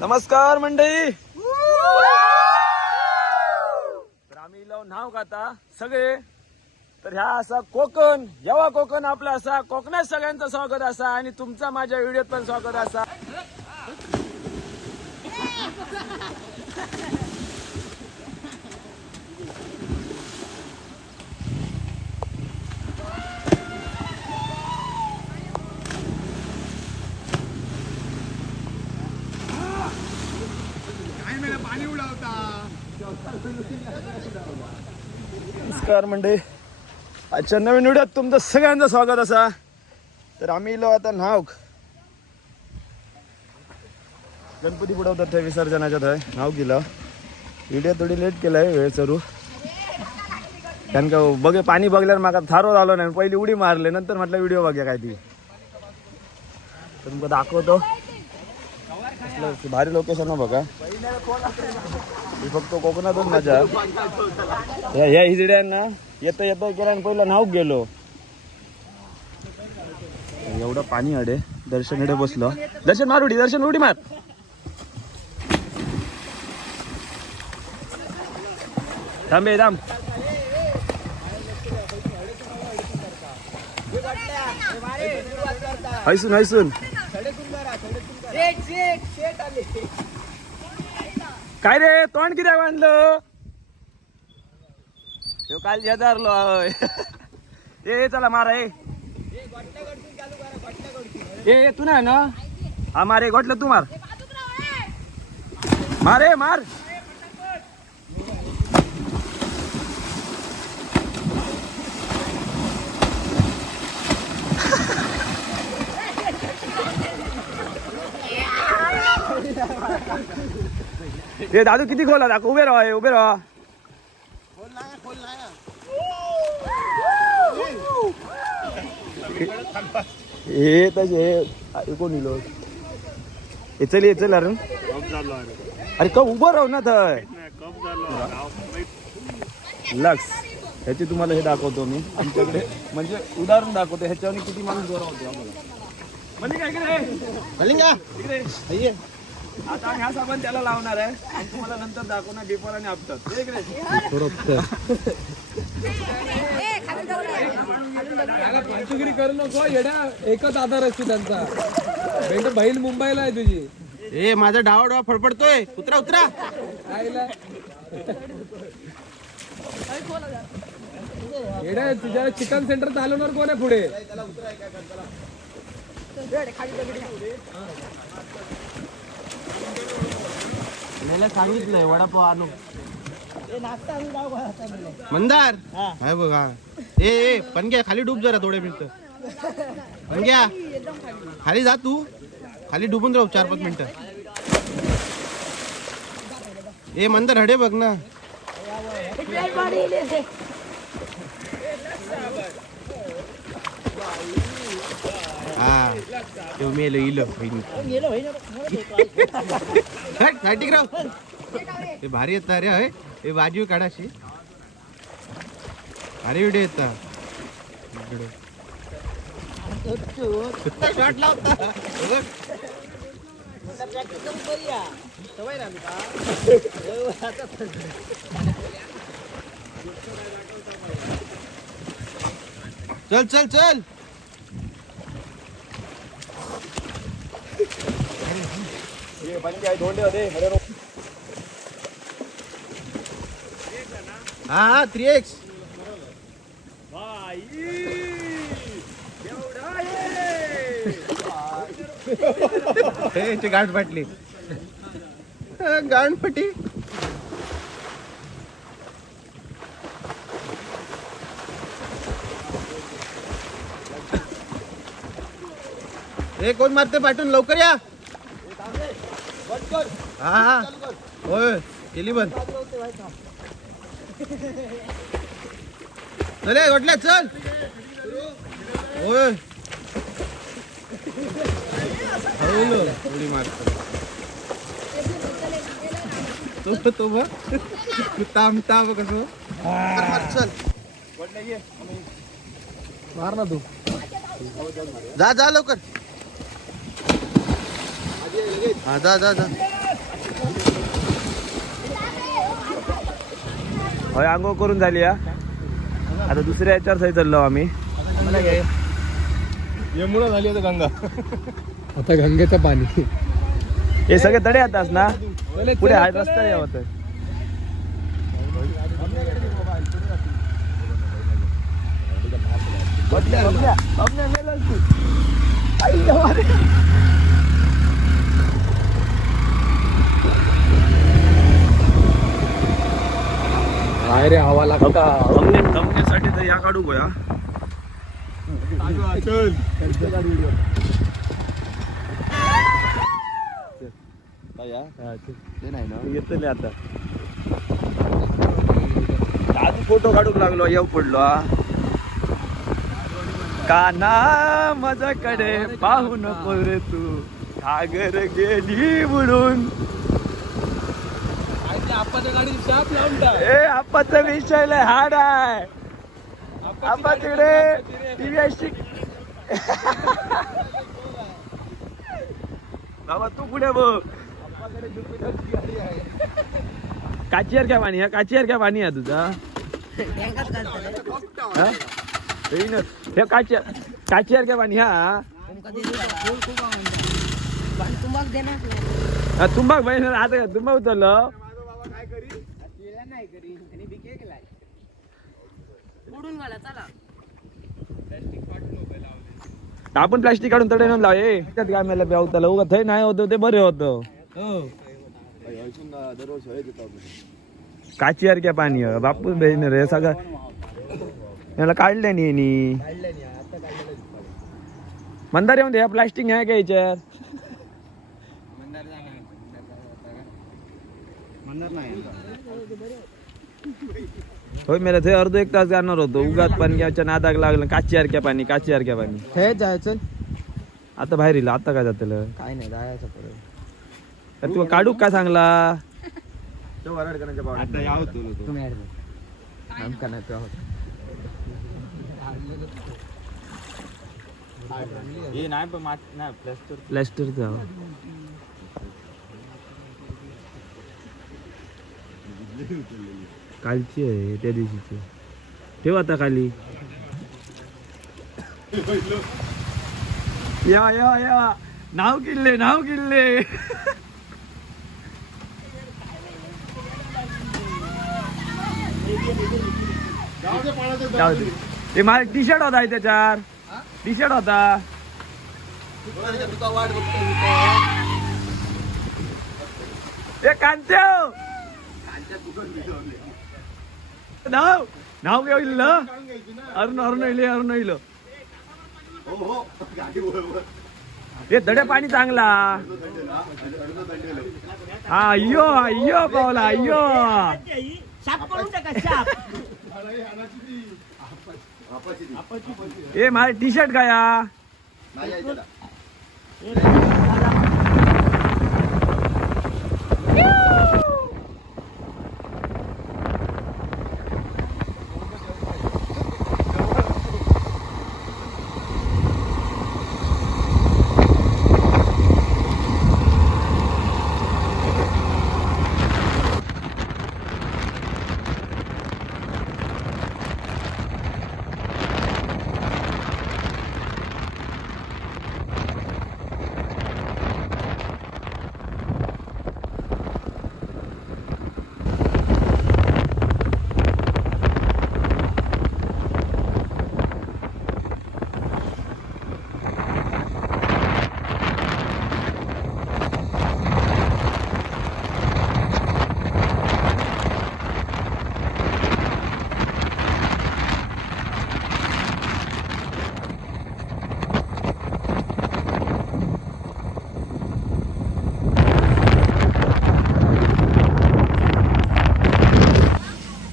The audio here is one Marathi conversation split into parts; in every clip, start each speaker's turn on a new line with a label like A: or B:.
A: नमस्कार मंडळी. तर आम्ही लावून नाव गाता सगळे. तर ह्या असा कोकण जेव्हा कोकण आपला असा. कोकणात सगळ्यांचं स्वागत असा आणि तुमचा माझ्या व्हिडिओत पण स्वागत असा. नमस्कार मंडळी. आजच्या नवीन व्हिडिओत तुमचं सगळ्यांचं स्वागत असा. तर आम्ही इलो आता नाव गणपती बुडवतात त्या विसर्जनाच्या थंय नाव केलं व्हिडिओ थोडी लेट केलाय वेळ सरू कारण का बघे पाणी बघल्यावर माका थारो झालो नाही. पहिली उडी मारले नंतर म्हटलं व्हिडिओ बघ्या काय ती. तर तुमका दाखवतो. असलं भारी लोकेशन बघा. ही फक्त कोकणातच मजा. या ह्या हिजड्यांना येता येता गेला आणि पहिला नाव गेलो. एवढं पाणी अडे दर्शन एडे बसलो. दर्शन मार उडी दर्शन उडी मार. थांबे थांब. हैसून हैसून काय रे तोंड किती बांधलं तो काल शेजारलो ए चला मारा ए. ए ए, तू नाही ना? हा मारे गोटलं तू मार. मारे मार. ए दादू किती खोला दाखव उभे राहा ए, उभे राहा. हे तसे हे कोण इलो? हे चल ये चल अरे अरे का उभं राहू ना थय. लक्स ह्याची तुम्हाला हे दाखवतो मी. आमच्याकडे म्हणजे उदाहरण दाखवतो. ह्याच्यावर किती माणूस जोरा होते आम्हाला. म्हणजे काय आता आम्ही हा साबण त्याला लावणार आहे. आणि तुम्हाला नंतर दाखवणार बिफोर आणि आफ्टर हे इकडे.
B: पंचगिरी करू नको येड्या. एकच आधार असते त्यांचा. बेंड बहीण मुंबईला आहे तुझी.
C: ए माझा डावा डावा फडफडतोय. उतरा उतरा.
B: आईला. येड्या तुझ्या चिकन सेंटर चालवणार कोण आहे पुढे?
C: मला सांगितलंय वडापाव आणू. मंदार! हाय बघा. ए ए पणग्या खाली डूब जरा थोडे मिनिट. पणग्या खाली जा तू. खाली डुबून राहू चार पाच मिनिटं. ए मंदार हडे बघ ना. हा. तो मेलो इलो फायटिंग राव ते भारी येत रे हय ते बाजू काढाशी भारी व्हिडिओ येता. शॉट लावता चल चल चल.
A: हे
C: हा हा थ्री एक्स हे गाठ फाटली. गाठ फाटी. हे कोण मारते पाठवून? लवकर या. हा हा. होय केली बंद चले वाटल्या चल. होय. उडी मारतो तो तो बघ. तू ताम ताम कसं चल.
B: मार ना तू.
C: जा जा लवकर. हा जा जा जा.
A: होय आंघोळ करून झाली हा. आता दुसऱ्या याच्यावर साईड चाललो आम्ही.
C: यमुना झाली आता गंगा.
B: आता गंगेचं पाणी.
A: हे सगळे तडे येतात ना? पुढे हा रस्ता यावत
B: बाहेर हवा लागता.
A: जमण्यासाठी तर या काढू गोया
C: ते नाही ना
A: येतले आता आज फोटो काढूक लागलो येऊ पडलो का काना माझ्याकडे पाहून नको रे तू. घागर गेली बुडून
B: आपण गाडी शाप लावून टाक
A: ए आपाचा विषय लय हाड आहे. आपा तिकडे टीव्ही बाबा तू पुढे बघ. काचीवर काय पाणी हा काचीवर काय पाणी आहे तुझा? हा? हे न- हे काची काचीवर काय पाणी हा? आपण प्लास्टिक काढून तडे लाव. ए त्यात काय मला उगा थंय नाही होतं ते बरे होतं काची काय पाणी बापू बापूस बहीण रे सगळं. याला काढलं नाही यांनी. मंदार येऊन दे प्लास्टिक आहे का याच्यात होय मेला थंय अर्ध एक तास जाणार होतो. उगाच पाणग्याच्या नादाक लागलं काची सारख्या पाणी काची सारख्या पाणी.
B: हे जायचं
A: आता बाहेर येईल आता काय जातलं?
B: काय नाही जायचं परत
A: तर तू काढू का सांगला?
C: आता याव तुला तो
B: तुम्ही आमका नाही तो
C: हे नाही पण मात नाही प्लॅस्टर
A: प्लॅस्टरचा कालची आहे त्या दिवशीची. ठेव आता खाली. या या या. नाव किल्ले नाव किल्ले. जाऊ दे. ते माझा टी शर्ट होता त्याच्यावर टी शर्ट होता. ए कांत्या नाव? नाव काय होईल ना? अरुण अरुण येईल अरुण येईल. हे दडे पाणी चांगला. हा अय्यो अय्यो पावला अय्यो. ए माझा टी शर्ट काय हा?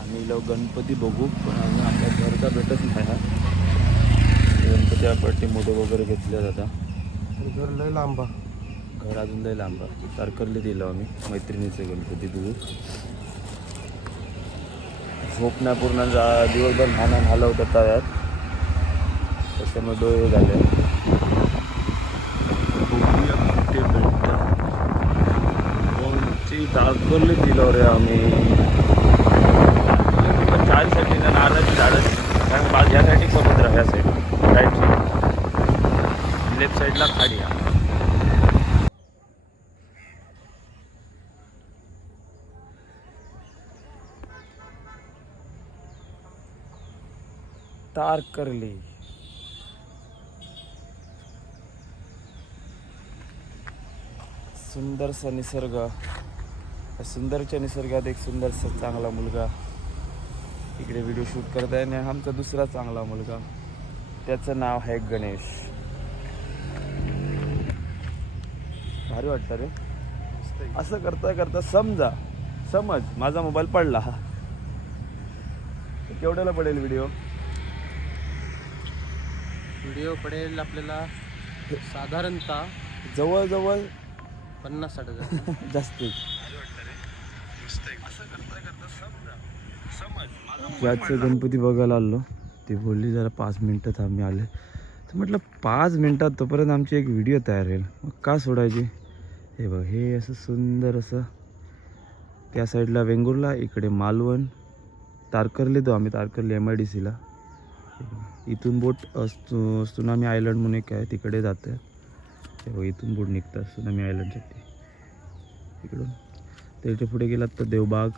A: आम्ही लोक गणपती बघू पण अजून आपल्या घरचा भेटत नाही हा. गणपती आपट्टी मोदक वगैरे घेतल्या जातात
C: घर लय लांबा
A: घर अजून लय लांब तारकर्ली दिलो आम्ही मैत्रिणीचे गणपती बघू. झोप नाही पूर्ण जा दिवसभर न्हाणं हलवतात तळ्यात त्याच्यामुळे डोळे झाले. बघूया कुठे भेटतं. तारकर्ली दिलो रे आम्ही. चार साईडनी नारळाची झाडं कारण बाज ह्या साईडनी समुद्र ह्या साईड राईट साईड लेफ्ट साईडला खाडी आहे. तारकर्ली सुंदरसा निसर्ग. सुंदरच्या निसर्गात एक सुंदरसा चांगला मुलगा. इकडे व्हिडिओ शूट करत आहे आणि आमचा दुसरा चांगला मुलगा. त्याचं नाव आहे गणेश. भारी वाटतं रे. असं करता करता समजा समज माझा मोबाईल पडला. केवढ्याला पडेल व्हिडिओ
D: व्हिडिओ पडेल आपल्याला साधारणतः
A: जवळजवळ?
D: पन्नास साठ हजार.
A: जास्ती. याचं गणपती बघायला आलो. ते बोलली जरा पाच मिनटं थांबी आले. तर म्हटलं पाच मिनटात तोपर्यंत आमची एक व्हिडिओ तयार होईल. मग का सोडायची? हे बघ हे असं सुंदर असं. त्या साईडला वेंगुर्ला इकडे मालवण तारकर्ली तो आम्ही तारकर्ली एम आय डी सीला इथून बोट असतो सुनामी आयलंड म्हणून एक आहे तिकडे जाते हे बघ इथून बोट निघतात सुनामी आयलंडसाठी इकडून. त्याच्या पुढे गेलात तर देवबाग.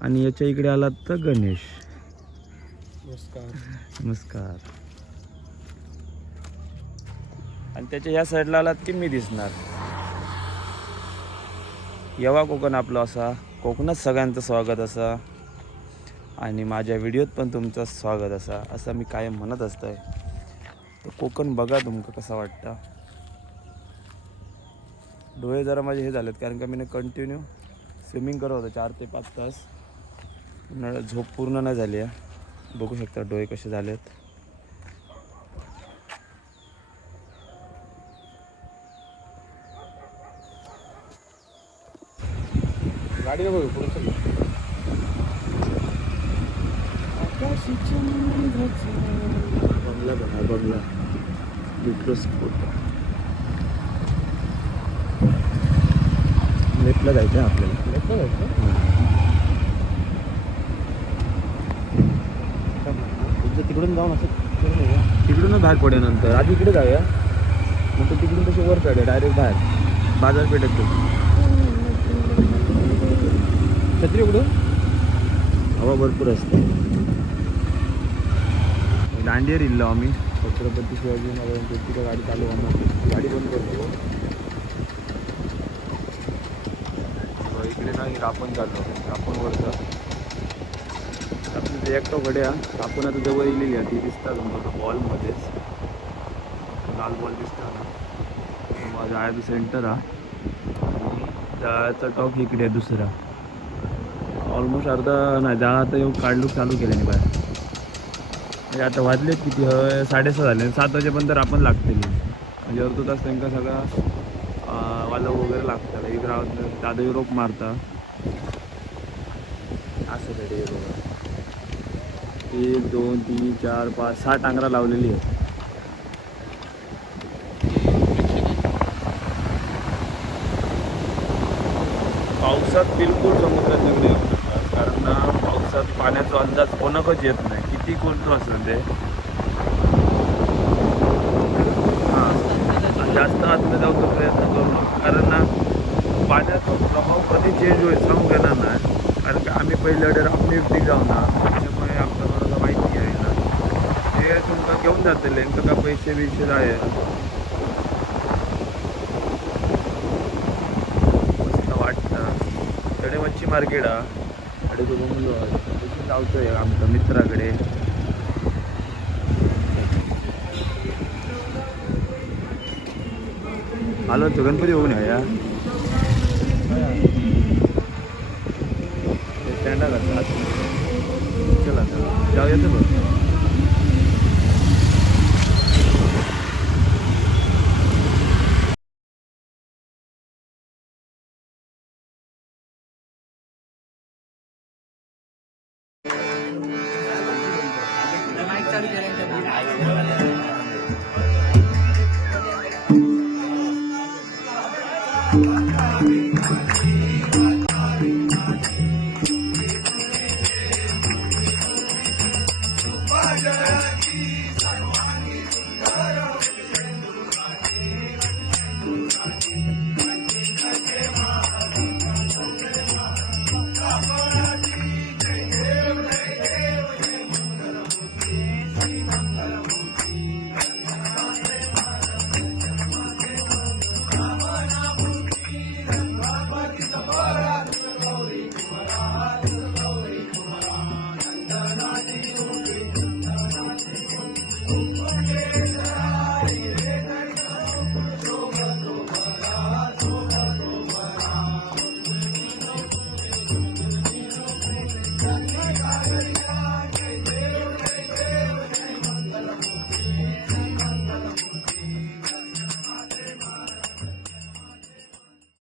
A: आणि याच्या इकडे आलात तर गणेश.
B: नमस्कार.
A: नमस्कार. आणि त्याच्या या साईडला आलात की मी दिसणार. येवा कोकण आपलं असा. कोकणात सगळ्यांचं स्वागत असा. आणि माझ्या व्हिडिओत पण तुमचं स्वागत असा. असं मी कायम म्हणत असतंय. तर कोकण बघा तुमका कसा वाटतं. डोळे जरा माझे हे झालेत कारण का मी कंटिन्यू स्विमिंग करत होतो चार ते पाच तास. उन्हाळ्यात झोप पूर्ण नाही झाली आहे. बघू शकता डोळे कसे झालेत.
B: गाडी बघ पुढे.
A: बंगला बघा बंगला. स्पोर्ट लेफ्टला जायचं आपल्याला.
B: Left ला
A: तिकडून जाऊन असं तिकडूनच बाहेर पडे नंतर आधी इकडे जाऊया. नंतर तिकडून तशी वर चढे डायरेक्ट बाहेर. बाजारपेठेत
B: छत्री उघडून
A: हवा भरपूर असते. दांडियर इल्लो आम्ही. छत्रपती शिवाजी महाराजांची तिथं गाडी चालू आम्हाला गाडी बंद करतो इकडे नाही आपण चाललो. आपण वरचं ते एकटो घड्या आपण आता जवळ येलेली आहे. ती दिसतात तुम्हाला बॉलमध्येच. लाल बॉल दिसतात. माझा आय बी सेंटर हा. आणि त्याचा टॉप इकडे आहे दुसरा. ऑलमोस्ट अर्धा नाही दहा आता येऊन काढलूक चालू केले नाही बाहेर. म्हणजे आता वाजलेत किती? हय साडेसहा झाले. सात वाजेपर्यंत आपण लागतील. म्हणजे अर्धा तास त्यांना सगळा अं, वगैरे लागतात. एक राहत दादा युरोप मारता. असं युरोप एक दोन तीन चार पाच सहा टांगरा लावलेली आहे पावसात बिलकुल समुद्रात नगरी येऊ कारण ना पावसात पाण्याचा अंदाज कोणाकच येत नाही. किती कोणतं असेल ते? हां. जास्त आतमध्ये जाऊचा प्रयत्न करू नका. कारण ना पाण्याचा प्रभाव कधी चेंज होईल सांगू घेणार नाही. कारण की आम्ही पहिले रामणी आपली जाऊ ना. त्याच्यामुळे आपलं थोडंसं माहिती आहे ना ते तुमका घेऊन जातले? तुका का पैसे बिशे आहे मस्त वाटतं. मच्छी मार्केट हा. कडे तो मुलं जावतोय आमच्या मित्राकडे. कडेन तो गणपती होऊन या. Thank you.